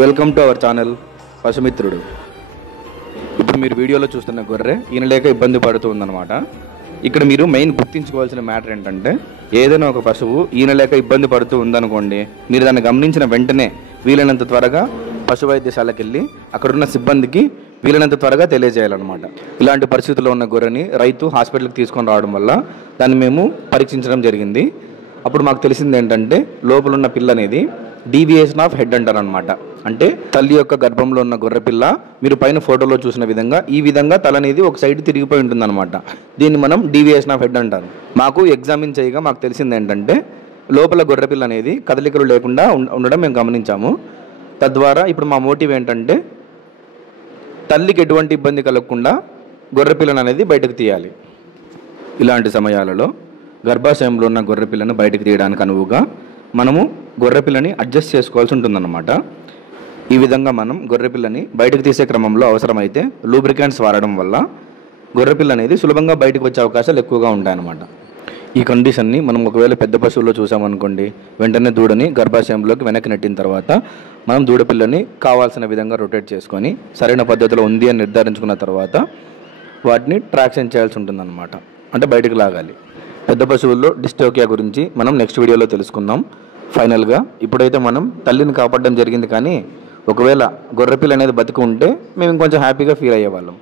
Welcome to our channel Pashumitrudu. ఇప్పుడు మీరు వీడియోలో చూస్తున్న గొర్రె ఈనలేక ఇబ్బంది పడుతూ ఉందన్నమాట. ఇక్కడ మీరు మెయిన్ గుర్తించుకోవాల్సిన మ్యాటర్ ఏంటంటే, ఏదైనా ఒక పశువు ఈనలేక ఇబ్బంది పడుతూ ఉందనుకోండి, మీరు దాన్ని గమనించిన వెంటనే వీలైనంత త్వరగా పశు వైద్యశాలకు వెళ్ళి అక్కడున్న సిబ్బందికి వీలైనంత త్వరగా తెలియజేయాలన్నమాట. ఇలాంటి పరిస్థితుల్లో ఉన్న గొర్రెని రైతు హాస్పిటల్కి తీసుకొని రావడం వల్ల దాన్ని మేము పరీక్షించడం జరిగింది. అప్పుడు మాకు తెలిసింది ఏంటంటే, లోపల ఉన్న పిల్ల అనేది డీవియేషన్ ఆఫ్ హెడ్ అంటారు అనమాట. అంటే తల్లి యొక్క గర్భంలో ఉన్న గొర్రె పిల్ల మీరు పైన ఫోటోలో చూసిన విధంగా ఈ విధంగా తల అనేది ఒక సైడ్ తిరిగిపోయి ఉంటుందన్నమాట. దీన్ని మనం డీవియేషన్ ఆఫ్ హెడ్ అంటారు. మాకు ఎగ్జామిన్ చేయగా మాకు తెలిసింది ఏంటంటే, లోపల గొర్రె పిల్ల అనేది కదలికలు లేకుండా ఉండడం మేము గమనించాము. తద్వారా ఇప్పుడు మా మోటివ్ ఏంటంటే, తల్లికి ఎటువంటి ఇబ్బంది కలగకుండా గొర్రె పిల్లను అనేది బయటకు తీయాలి. ఇలాంటి సమయాలలో గర్భాశయంలో ఉన్న గొర్రె పిల్లను బయటకు తీయడానికి అనువుగా మనము గొర్రె పిల్లని అడ్జస్ట్ చేసుకోవాల్సి ఉంటుందన్నమాట. ఈ విధంగా మనం గొర్రె పిల్లని బయటకు తీసే క్రమంలో అవసరమైతే లూబ్రికెంట్స్ వాడడం వల్ల గొర్రె పిల్ల అనేది సులభంగా బయటకు వచ్చే అవకాశాలు ఎక్కువగా ఉంటాయన్నమాట. ఈ కండిషన్ని మనం ఒకవేళ పెద్ద పశువుల్లో చూసామనుకోండి, వెంటనే దూడని గర్భాశయంలోకి వెనక్కి నెట్టిన తర్వాత మనం దూడపిల్లని కావాల్సిన విధంగా రొటేట్ చేసుకొని సరైన పద్ధతిలో ఉంది అని నిర్ధారించుకున్న తర్వాత వాటిని ట్రాక్షన్ చేయాల్సి ఉంటుందన్నమాట. అంటే బయటకు లాగాలి. పెద్ద పశువుల్లో డిస్టోకియా గురించి మనం నెక్స్ట్ వీడియోలో తెలుసుకుందాం. ఫైనల్గా ఇప్పుడైతే మనం తల్లిని కాపాడడం జరిగింది, కానీ ఒకవేళ గొర్రెపిల్ల అనేది బతికి ఉంటే మేము ఇంకొంచెం హ్యాపీగా ఫీల్ అయ్యేవాళ్ళం.